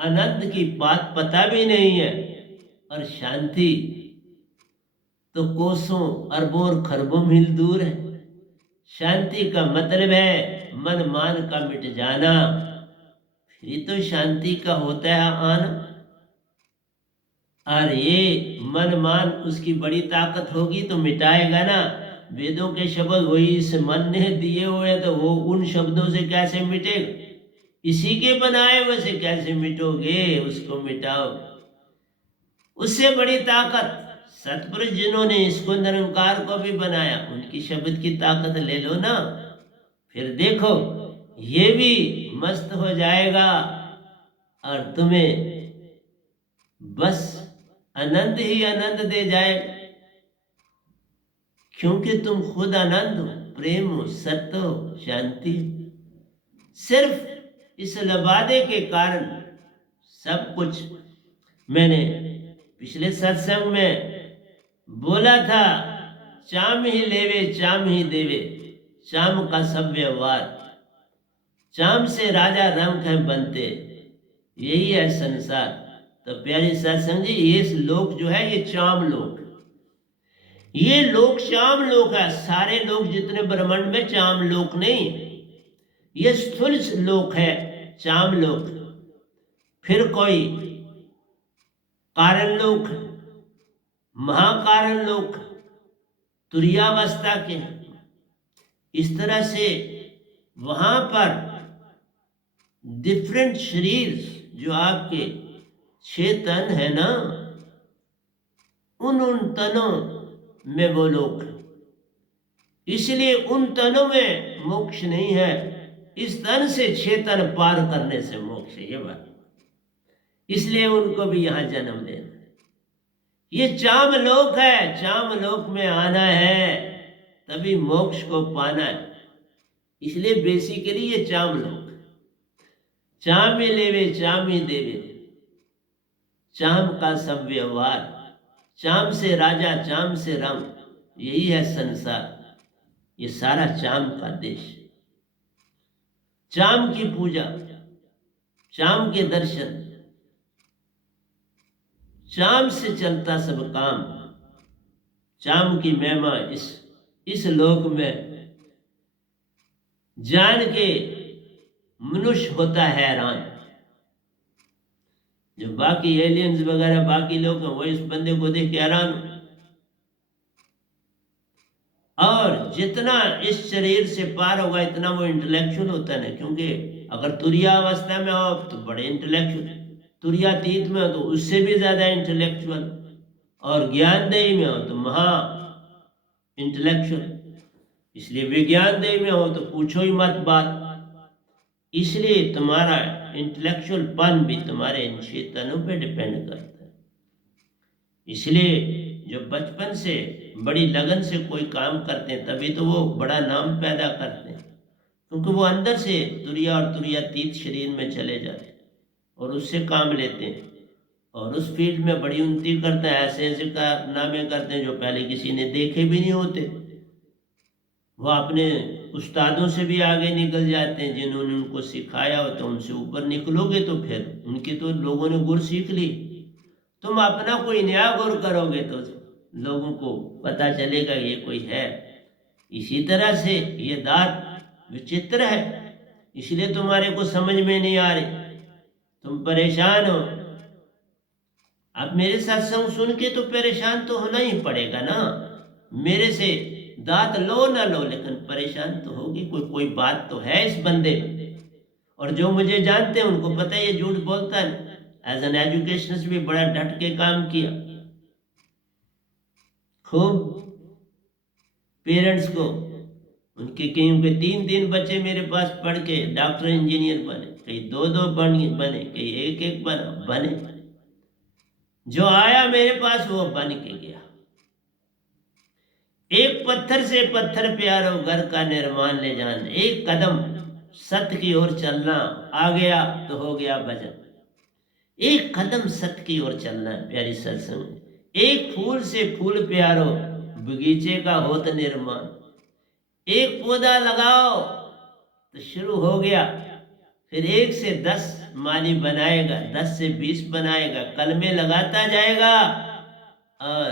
आनंद की बात पता भी नहीं है, और शांति तो कोसों अरबों और खरबों मील दूर है। शांति का मतलब है मन मान का मिट जाना, फिर तो शांति का होता है आना। और ये मन मान उसकी बड़ी ताकत होगी तो मिटाएगा ना। वेदों के शब्द वही इस मन ने दिए हुए, तो वो उन शब्दों से कैसे मिटेगा? इसी के बनाए हुए से कैसे मिटोगे? उसको मिटाओ। उससे बड़ी ताकत सतपुरुष जिन्होंने इसको निरंकार को भी बनाया, उनकी शब्द की ताकत ले लो ना, फिर देखो ये भी मस्त हो जाएगा और तुम्हें बस आनंद ही आनंद दे जाए, क्योंकि तुम खुद आनंद हो, प्रेम हो, सत्य हो, शांति। सिर्फ इस लबादे के कारण सब कुछ। मैंने पिछले सत्संग में बोला था, चाम ही लेवे चाम ही देवे, चाम का सब व्यवहार, चाम से राजा रंग है बनते, यही है संसार। तो प्यारी सत्संग जी, ये लोक जो है ये चाम लोक, ये लोक चाम लोक है। सारे लोग जितने ब्रह्मांड में चाम लोक नहीं, ये स्थूल लोक है चाम लोक। फिर कोई कारण लोक, महाकारण लोक, तुरियावस्था के। इस तरह से वहां पर डिफरेंट शरीर, जो आपके 6 तन है ना, उन तनों में वो लोग, इसलिए उन तनों में मोक्ष नहीं है, इस तन से 6 तन पार करने से मोक्ष है। ये बात, इसलिए उनको भी यहां जन्म लेना। ये चाम लोक है, चाम लोक में आना है तभी मोक्ष को पाना है। इसलिए बेसिकली ये चाम लोक, चाम ही लेवे चाम ही देवे, चाम का सब व्यवहार, चाम से राजा चाम से राम, यही है संसार। ये सारा चाम का देश, चाम की पूजा, चाम के दर्शन, चाम से चलता सब काम। चाम की महिमा इस लोक में जान के मनुष्य होता है हैरान। जो बाकी एलियंस वगैरह बाकी लोग हैं, वो इस बंदे को देख के हैरान। और जितना इस शरीर से पार होगा इतना वो इंटेलेक्चुअल होता है ना, क्योंकि अगर तुरिया अवस्था में हो तो बड़े इंटेलेक्चुअल, तुरियातीत में हो तो उससे भी ज्यादा इंटेलेक्चुअल, और ज्ञानदेही में हो तो महा इंटेलेक्चुअल। इसलिए विज्ञानदेही में हो तो पूछो ही मत बात। इसलिए तुम्हारा इंटेलेक्चुअल पन भी तुम्हारे इन चेतनों पे डिपेंड करता है। इसलिए जो बचपन से बड़ी लगन से कोई काम करते हैं तभी तो वो बड़ा नाम पैदा करते हैं, क्योंकि वो अंदर से तुरिया और तुरियातीत शरीर में चले जाते हैं और उससे काम लेते हैं और उस फील्ड में बड़ी उन्नति करते हैं। ऐसे ऐसे कारनामे करते हैं जो पहले किसी ने देखे भी नहीं होते। वो अपने उस्तादों से भी आगे निकल जाते हैं, जिन्होंने उनको सिखाया हो तो उनसे ऊपर निकलोगे तो फिर उनकी तो लोगों ने गुर सीख ली। तुम अपना कोई नया गुर करोगे तो लोगों को पता चलेगा ये कोई है। इसी तरह से ये दात विचित्र है, इसलिए तुम्हारे को समझ में नहीं आ रही, तुम परेशान हो। आप मेरे सत्संग सुन के तो परेशान तो होना ही पड़ेगा ना। मेरे से दात लो ना लो, लेकिन परेशान तो होगी। कोई कोई बात तो है इस बंदे में। और जो मुझे जानते हैं उनको पता है ये झूठ बोलता है। एज एन एजुकेशनिस्ट भी बड़ा डट के काम किया, खूब पेरेंट्स को उनके कहीं के 3-3 बच्चे मेरे पास पढ़ के डॉक्टर इंजीनियर बने, कहीं 2-2 बने, कहीं 1-1 बने। जो आया मेरे पास वो बन के गया। एक पत्थर से पत्थर प्यारो घर का निर्माण ले जान, एक कदम सत्य की ओर चलना, आ गया तो हो गया भजन। एक कदम सत्य की ओर चलना है प्यारी सत्संग। एक फूल से फूल प्यारो, बगीचे का होत निर्माण। एक पौधा लगाओ तो शुरू हो गया, फिर 1 से 10 माली बनाएगा, 10 से 20 बनाएगा, कलमे लगाता जाएगा और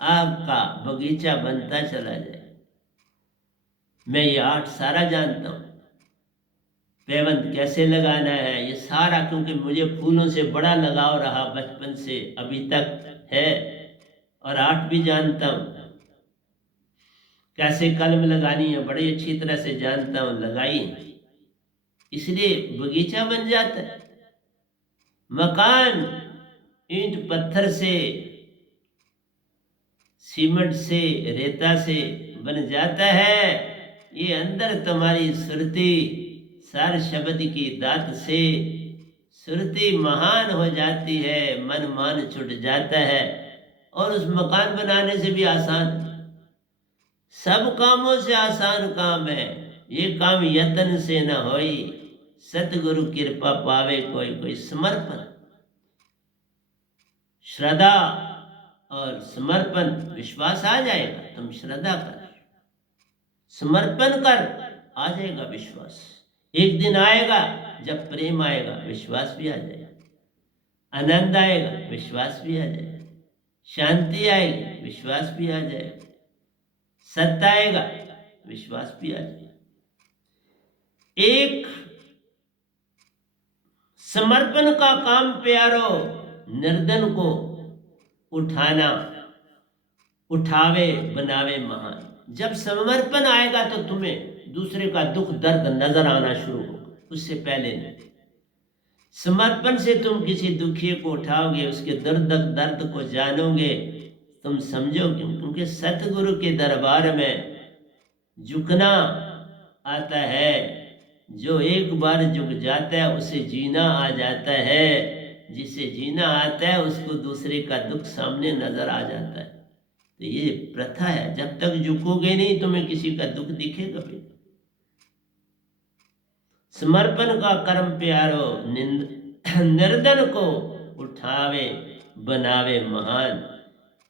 आपका बगीचा बनता चला जाए। मैं ये आर्ट सारा जानता हूँ, पेवंत कैसे लगाना है ये सारा, क्योंकि मुझे फूलों से बड़ा लगाव रहा बचपन से अभी तक है। और आर्ट भी जानता हूँ, कैसे कलम लगानी है बड़ी अच्छी तरह से जानता हूँ, लगाई, इसलिए बगीचा बन जाता है। मकान ईंट पत्थर से, सीमेंट से, रेता से बन जाता है। ये अंदर तुम्हारी सुरती सार शब्द की दात से सुरती महान हो जाती है, मन मान छुट जाता है। और उस मकान बनाने से भी आसान, सब कामों से आसान काम है ये काम, यतन से न होई, सतगुरु कृपा पावे कोई कोई। समर्पण, श्रद्धा और समर्पण, विश्वास आ जाएगा। तुम श्रद्धा कर, समर्पण कर, आ जाएगा विश्वास। एक दिन आएगा जब प्रेम आएगा, विश्वास भी आ जाएगा। आनंद आएगा, विश्वास भी आ जाएगा। शांति आएगी, विश्वास भी आ जाएगा। सत्य आएगा, विश्वास भी आ जाएगा। एक समर्पण का काम प्यारो, निर्धन को उठाना, उठावे बनावे महान। जब समर्पण आएगा तो तुम्हें दूसरे का दुख दर्द नजर आना शुरू होगा, उससे पहले नहीं। समर्पण से तुम किसी दुखी को उठाओगे, उसके दर्द को जानोगे, तुम समझोगे। क्योंकि सतगुरु के दरबार में झुकना आता है। जो एक बार झुक जाता है उसे जीना आ जाता है। जिसे जीना आता है उसको दूसरे का दुख सामने नजर आ जाता है। तो ये प्रथा है, जब तक झुकोगे नहीं तुम्हें किसी का दुख दिखेगा भी। समर्पण का कर्म प्यारो, निर्धन को उठावे बनावे महान।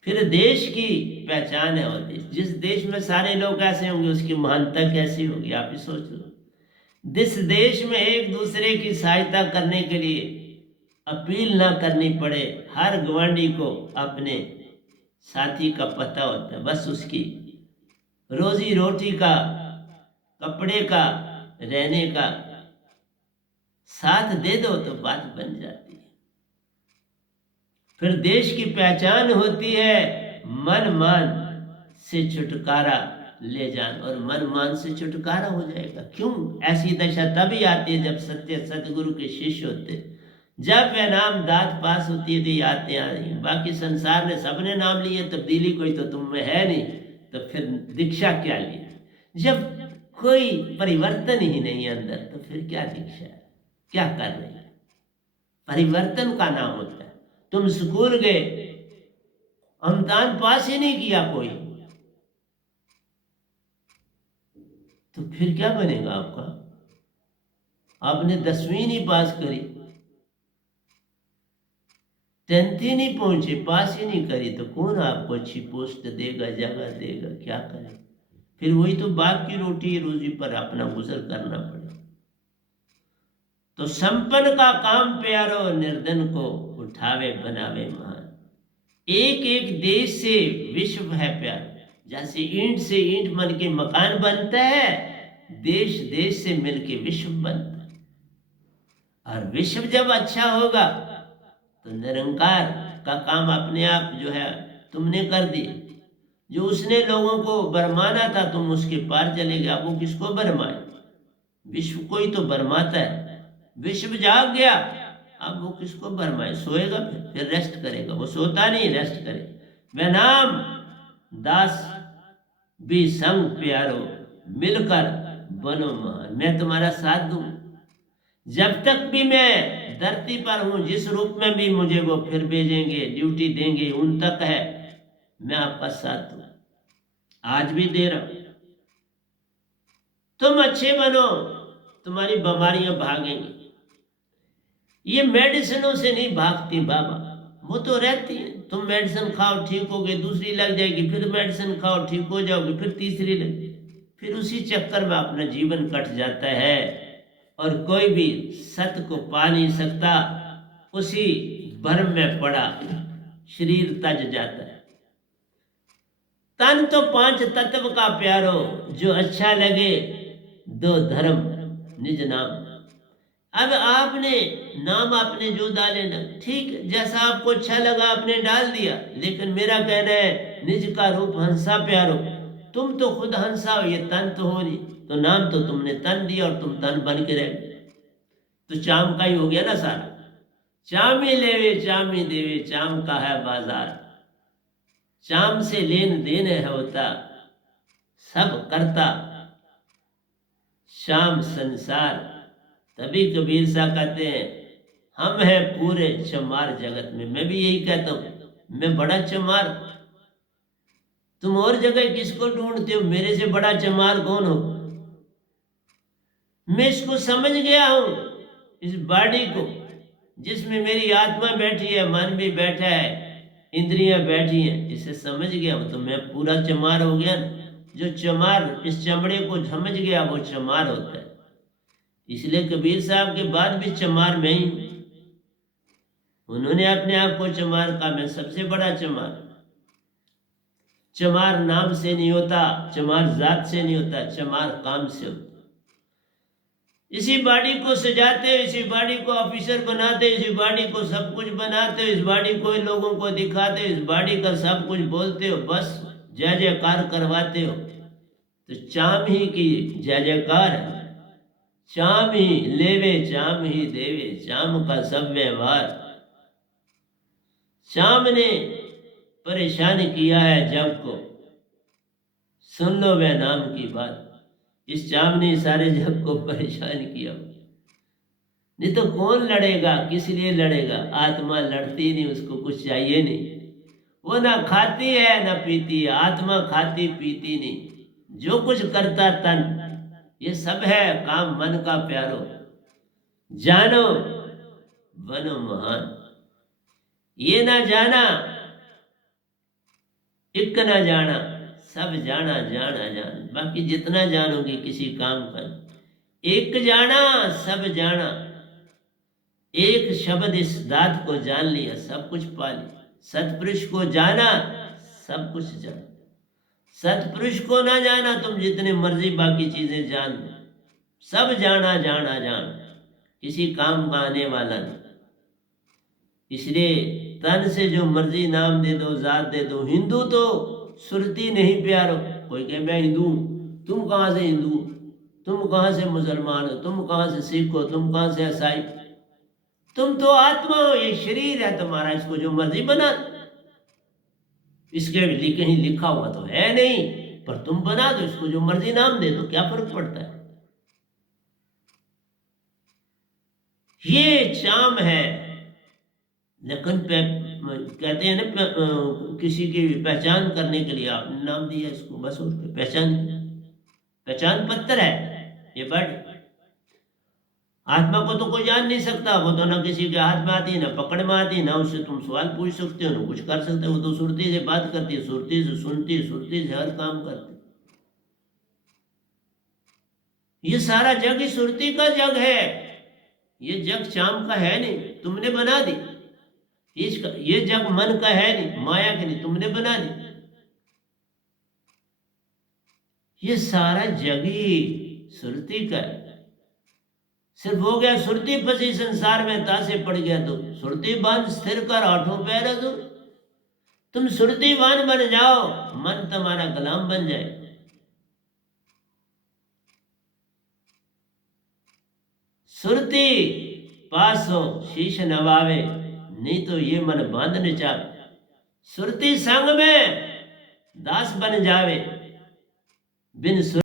फिर देश की पहचान है। और जिस देश में सारे लोग ऐसे होंगे उसकी महानता कैसी होगी, आप ही सोच लो। जिस देश में एक दूसरे की सहायता करने के लिए अपील ना करनी पड़े, हर गवांडी को अपने साथी का पता होता है, बस उसकी रोजी रोटी का, कपड़े का, रहने का साथ दे दो तो बात बन जाती है। फिर देश की पहचान होती है मन मान से छुटकारा ले जान। और मन मान से छुटकारा हो जाएगा। क्यों? ऐसी दशा तभी आती है जब सत्य सतगुरु के शिष्य होते। जब वह नाम दात पास होती है तो ये आते आ रही। बाकी संसार ने सबने नाम लिए, तब्दीली कोई तो तुम में है नहीं, तो फिर दीक्षा क्या ली? जब कोई परिवर्तन ही नहीं है अंदर तो फिर क्या दीक्षा है, क्या कर रही है? परिवर्तन का नाम होता है। तुम स्कूल गए, इम्तिहान पास ही नहीं किया कोई, तो फिर क्या बनेगा आपका? आपने 10वीं नहीं पास करी, 10th ही नहीं पहुंचे, पास ही नहीं करी, तो कौन आपको अच्छी पोस्ट देगा, जगह देगा, क्या करे? फिर वही तो बाप की रोटी रोजी पर अपना गुजर करना पड़े। तो संपन्न का काम प्यारो, निर्धन को उठावे बनावे महान। एक एक देश से विश्व है प्यार। जैसे ईंट से ईंट बन के मकान बनता है, देश देश से मिलके विश्व बनता है। और विश्व जब अच्छा होगा तो निरंकार का काम अपने आप जो है तुमने कर दिए। जो उसने लोगों को भरमाना था तुम उसके पार चले गए। अब वो किसको भरमाए? विश्व को ही तो भरमाता है। विश्व जाग गया, अब वो किसको भरमाए? सोएगा, फिर रेस्ट करेगा। वो सोता नहीं, रेस्ट करे। मैं नाम दास भी संग प्यारो, मिलकर बनो महान। मैं तुम्हारा साथ दूं जब तक भी मैं धरती पर हूं। जिस रूप में भी मुझे वो फिर भेजेंगे, ड्यूटी देंगे, उन तक है मैं आपका साथ दूं। आज भी दे रहा हूं। तुम अच्छे बनो, तुम्हारी बीमारियां भागेंगी। ये मेडिसिनों से नहीं भागती बाबा, वो तो रहती है। तुम मेडिसिन खाओ, ठीक हो गए, दूसरी लग जाएगी, फिर मेडिसिन खाओ, ठीक हो जाओगे, फिर तीसरी लग, फिर उसी चक्कर में अपना जीवन कट जाता है। और कोई भी सत्य को पा नहीं सकता, उसी भ्रम में पड़ा शरीर तज जाता है। तन तो पांच तत्व का प्यारो, जो अच्छा लगे दो धर्म निज नाम। अब आपने नाम आपने जो डाले ना, ठीक, जैसा आपको अच्छा लगा आपने डाल दिया। लेकिन मेरा कहना है निज का रूप हंसा प्यारो। तुम तो खुद हंसा हो, ये तन तो हो नहीं, तो नाम तो तुमने तन दिया और तुम तन बन के रह गए। तो चाम का ही हो गया ना सारा। चामी लेवे चामी देवे, चाम का है बाजार। चाम से लेन देन है होता, सब करता शाम संसार। तभी कबीर सा कहते हैं हम हैं पूरे चमार जगत में। मैं भी यही कहता हूं, मैं बड़ा चमार। तुम और जगह किसको ढूंढते हो? मेरे से बड़ा चमार कौन हो? मैं इसको समझ गया हूं, इस बॉडी को, जिसमें मेरी आत्मा बैठी है, मन भी बैठा है, इंद्रियां बैठी हैं, इसे समझ गया हूं तो मैं पूरा चमार हो गया ना। जो चमार इस चमड़े को समझ गया वो चमार होता है। इसलिए कबीर साहब के बाद भी चमार मैं ही हूं। उन्होंने अपने आप को चमार कहा, मैं सबसे बड़ा चमार। चमार नाम से नहीं होता, चमार जात से नहीं होता, चमार काम से होता। इसी बॉडी को सजाते हो, इसी बॉडी को ऑफिसर बनाते, इसी बॉडी को सब कुछ बनाते हो, इस बॉडी को लोगों को दिखाते हो, इस बॉडी का सब कुछ बोलते हो, बस जय जयकार करवाते हो। तो चाम ही की जय जयकार है। चाम ही लेवे चाम ही देवे, चाम का सब व्यवहार। चाम ने परेशान किया है जग को, सुन लो वह नाम की बात। इस चाम ने सारे जग को परेशान किया। नहीं तो कौन लड़ेगा? किस लिए लड़ेगा? आत्मा लड़ती नहीं, उसको कुछ चाहिए नहीं। वो ना खाती है ना पीती है, आत्मा खाती पीती नहीं। जो कुछ करता तन, ये सब है काम मन का प्यारो। जानो बनो महान। ये ना जाना एक ना जाना, सब जाना जाना जान। बाकी जितना जानोगे किसी काम का, एक जाना सब जाना। एक शब्द इस दात को जान लिया, सब कुछ पा लिया। सतपुरुष को जाना, सब कुछ जाना। सतपुरुष को ना जाना, तुम जितने मर्जी बाकी चीजें जान लो, सब जाना जाना जान, किसी काम का आने वाला नहीं। इसलिए तन से जो मर्जी नाम दे दो, जात दे दो। हिंदू तो सुरती नहीं प्यारो। कोई कहे मैं हिंदू हूं, तुम कहां से हिंदू हो? तुम कहां से मुसलमान हो? तुम कहां से सिख हो? तुम कहां से ईसाई? तुम तो आत्मा हो, ये शरीर है तुम्हारा, इसको जो मर्जी बना। इसके लिए कहीं लिखा हुआ तो है नहीं, पर तुम बना दो, इसको जो मर्जी नाम दे दो, क्या फर्क पड़ता है? ये चाम है। लेकिन कहते हैं ना, किसी की पहचान करने के लिए आपने नाम दिया इसको, बस उसकी पहचान, पहचान पत्र है ये बर्ड। आत्मा को तो कोई जान नहीं सकता, वो तो ना किसी के हाथ में आती है, ना पकड़ में आती है, ना उससे तुम सवाल पूछ सकते हो, ना कुछ कर सकते हो। वो तो सुरती से बात करती है, सुरती से सुनती है, सुरती से हर काम करती है। ये सारा जग ही सुरती का जग है। ये जग चाम का है नहीं, तुमने बना दी। इसका ये जग मन का है नहीं, माया का नहीं, तुमने बना दी। ये सारा जग ही सुरती का है। सिर्फ हो गया सुरती फंसी संसार में तासे पड़ गया तो सुरती बांध स्थिर कर आठों पैर अधूर। तुम सुरतीवान बन जाओ, मन तुम्हारा गुलाम बन जाए। सुरती पास हो शीश नवावे, नहीं तो ये मन बांध न चावे। सुरती संग में दास बन जावे, बिन